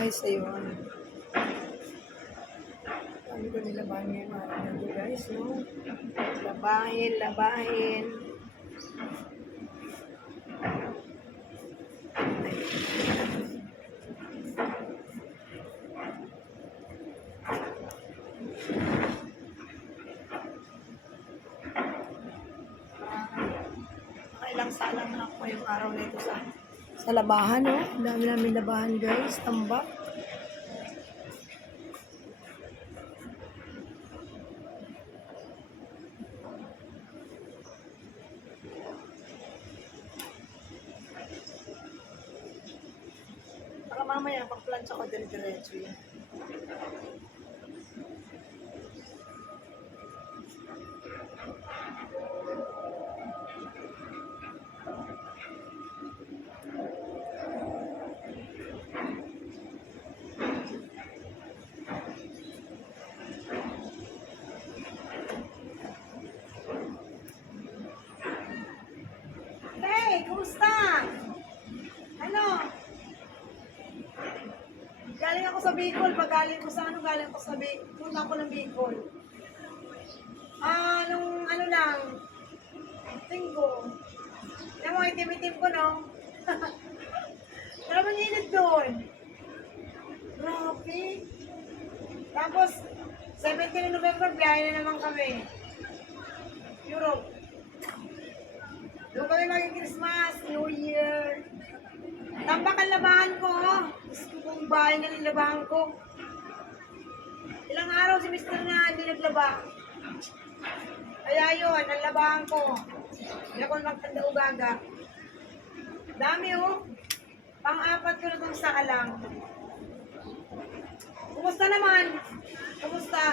guys, ayun. Sabi ko yung araw na ito guys, no? Labahin, labahin. Nakailang sala na ako yung araw na ito sa sa labahan, no? Ang dami namin labahan, guys. Tambak. Baka mamaya, pag-plancha ko dire-diretso yan. Hey, kumusta? Ano? Galing ako sa Bicol. Pag galing ko sa ano, galing ako sa Bicol. Punta ako ng Bicol. Ah, nung ano lang, linggo. Alam mo, itim-itim ko, no? Alam mo, init doon. Grabe. Tapos, 17 na November, biyahe na naman kami. Europe. Doon kami mag-Christmas, New Year. Tambak ang labahan ko. oh. Gusto bahay na nilabahan ko. Ilang araw si Mr. na hindi naglaba. Kaya yun, ang labahan ko. Hindi ako magtanda ugaga. Dami oh. Pang-apat ko na itong saka lang. Kumusta naman? Kumusta?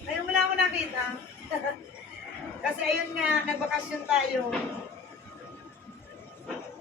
Ngayon wala ako nakita. Kasi ayun nga, nagbakasyon tayo.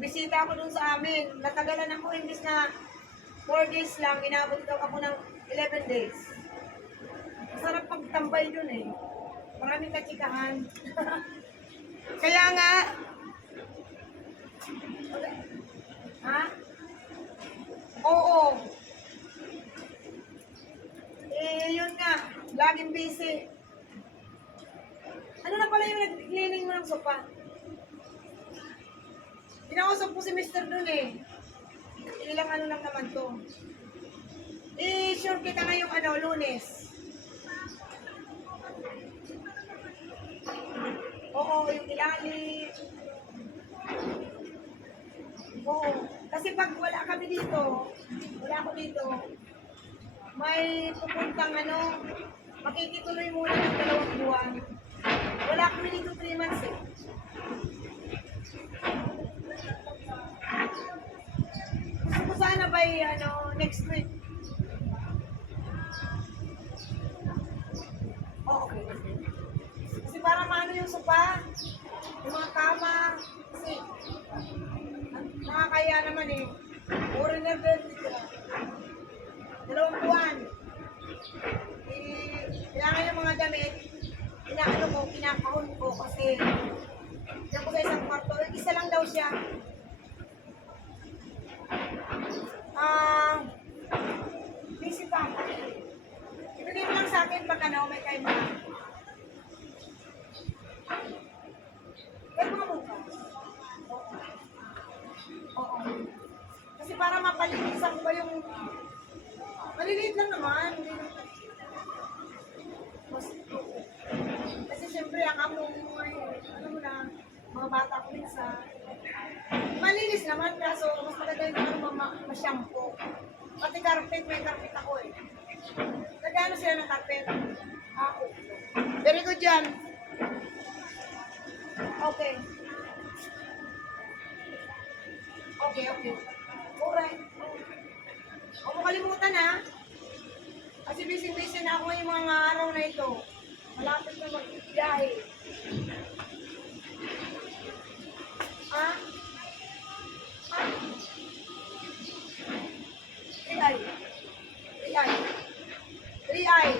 Bisita ako dun sa amin. Natagalan ako, imbis na 4 days lang, inabot daw ako ng 11 days. Masarap pagtambay dun eh. Maraming katsikahan. Kaya nga, ha? Oo. Eh, yun nga. Laging busy. Ano na pala yung nag-cleaning mo ng sopa? Pinausap ko si Mr. dun eh. Ilang ano lang naman to. Eh, sure kita ngayong ano, lunes. Oo, yung ilalim. Oo. Kasi pag wala kami dito, wala ako dito, may pupuntang ano, makikituloy muna ng dalawang buwan. Wala kami dito 3 months eh. By ano, next week. Pag ano, may time na. Pwede mga bukas. Oo. Kasi para mapalinisan ko yung... Maliliit lang naman. Kasi syempre, ang amo mo ay, ano mo na, mga bata ko minsan. Malinis naman, kaso mas maganda yung ano, ma- ma-shampoo. Pati carpet, may carpet ako eh. Nagano sila ng carpet? Ako. Very good yan. Okay. Okay, okay. Alright. Huwag mo kalimutan ha. Kasi busy-busy na ako yung mga araw na ito. Malapit na mag-biyahe. Ha? Eye.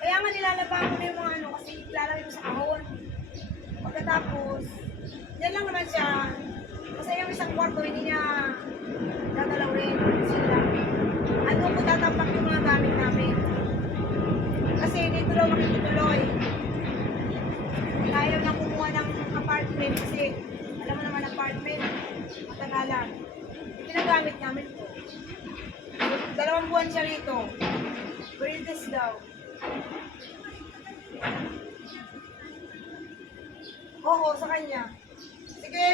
Kaya nga nilalaba ko na yung mga ano kasi ilalagay ko sa kahon. Pagkatapos, yan lang naman siya. kwarto, hindi niya dadalawin. Sila. Ano ko tatapak yung mga gamit namin. Kasi dito daw makikituloy. Ayaw na kumuha ng apartment kasi alam mo naman apartment, matagalan. Pinagamit namin po. Dalawang buwan siya rito. Princess daw. Oo, sa kanya. Sige,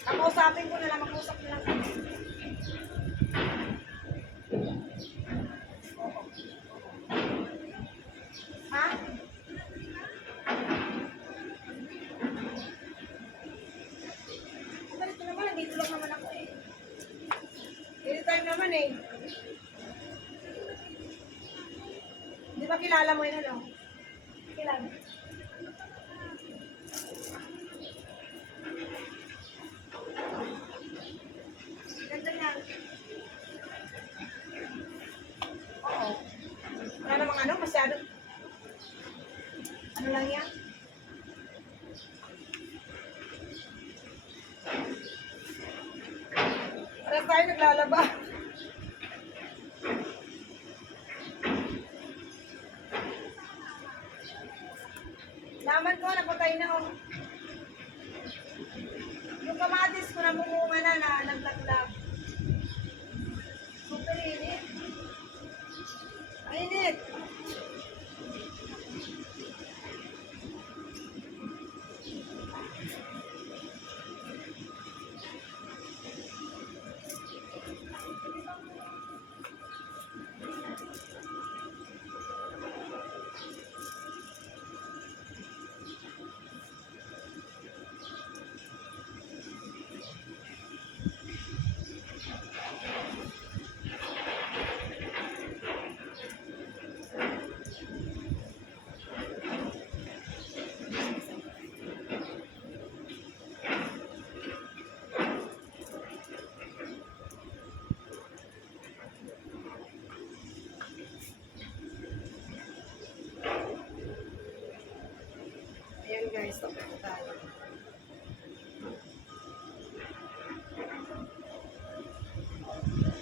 kakausapin ko na lang, mag-usap na lang kami. Ha? Ganito naman, nandito lang naman ako eh. Anytime naman eh. Di ba kilala mo yun ano? Kilala. Ganda niya. Oo. Wala namang ano, masyado. Ano lang yan? Laman ko, napatay na oh. Yung kamatis ko namumunga na na naglaglab. Super init. Ang init. Tapos na tayo.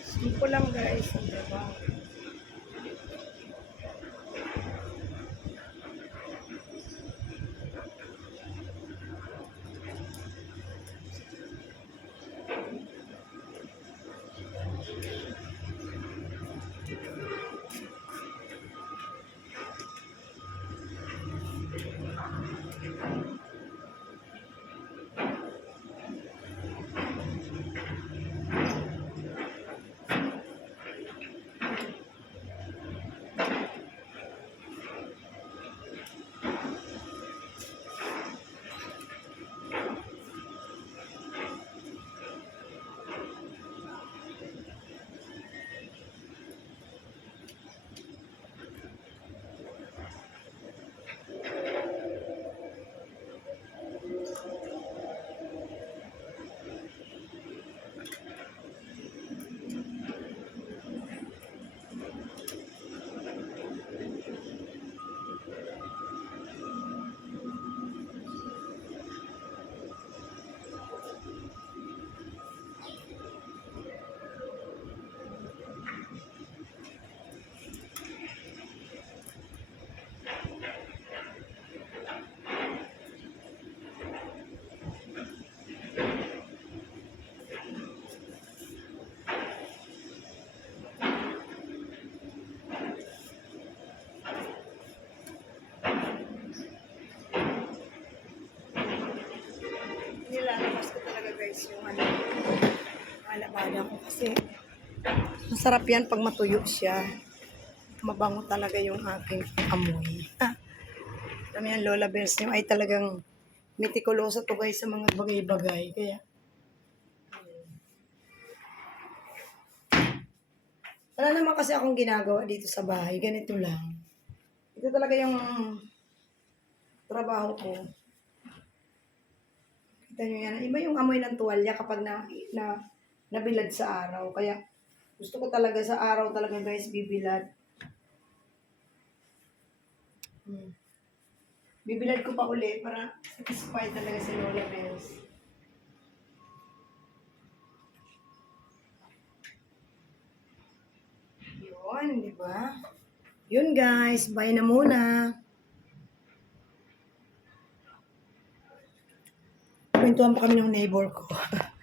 Simple lang guys, ang guys yung ano, alabada ko kasi masarap yan pag matuyo siya. Mabango talaga yung aking amoy. Kami yan, Lola Bells niyo ay talagang mitikuloso to guys sa mga bagay-bagay. Kaya, wala naman kasi akong ginagawa dito sa bahay. Ganito lang. Ito talaga yung trabaho ko. Kita yan. Iba yung amoy ng tuwalya kapag na, na, nabilad sa araw. Kaya gusto ko talaga sa araw talaga guys, bibilad. Hmm. Bibilad ko pa uli para satisfied talaga si Lola Bells. Yun, di ba? Yun guys, bye na muna. Kwentuhan pa kami ng neighbor ko.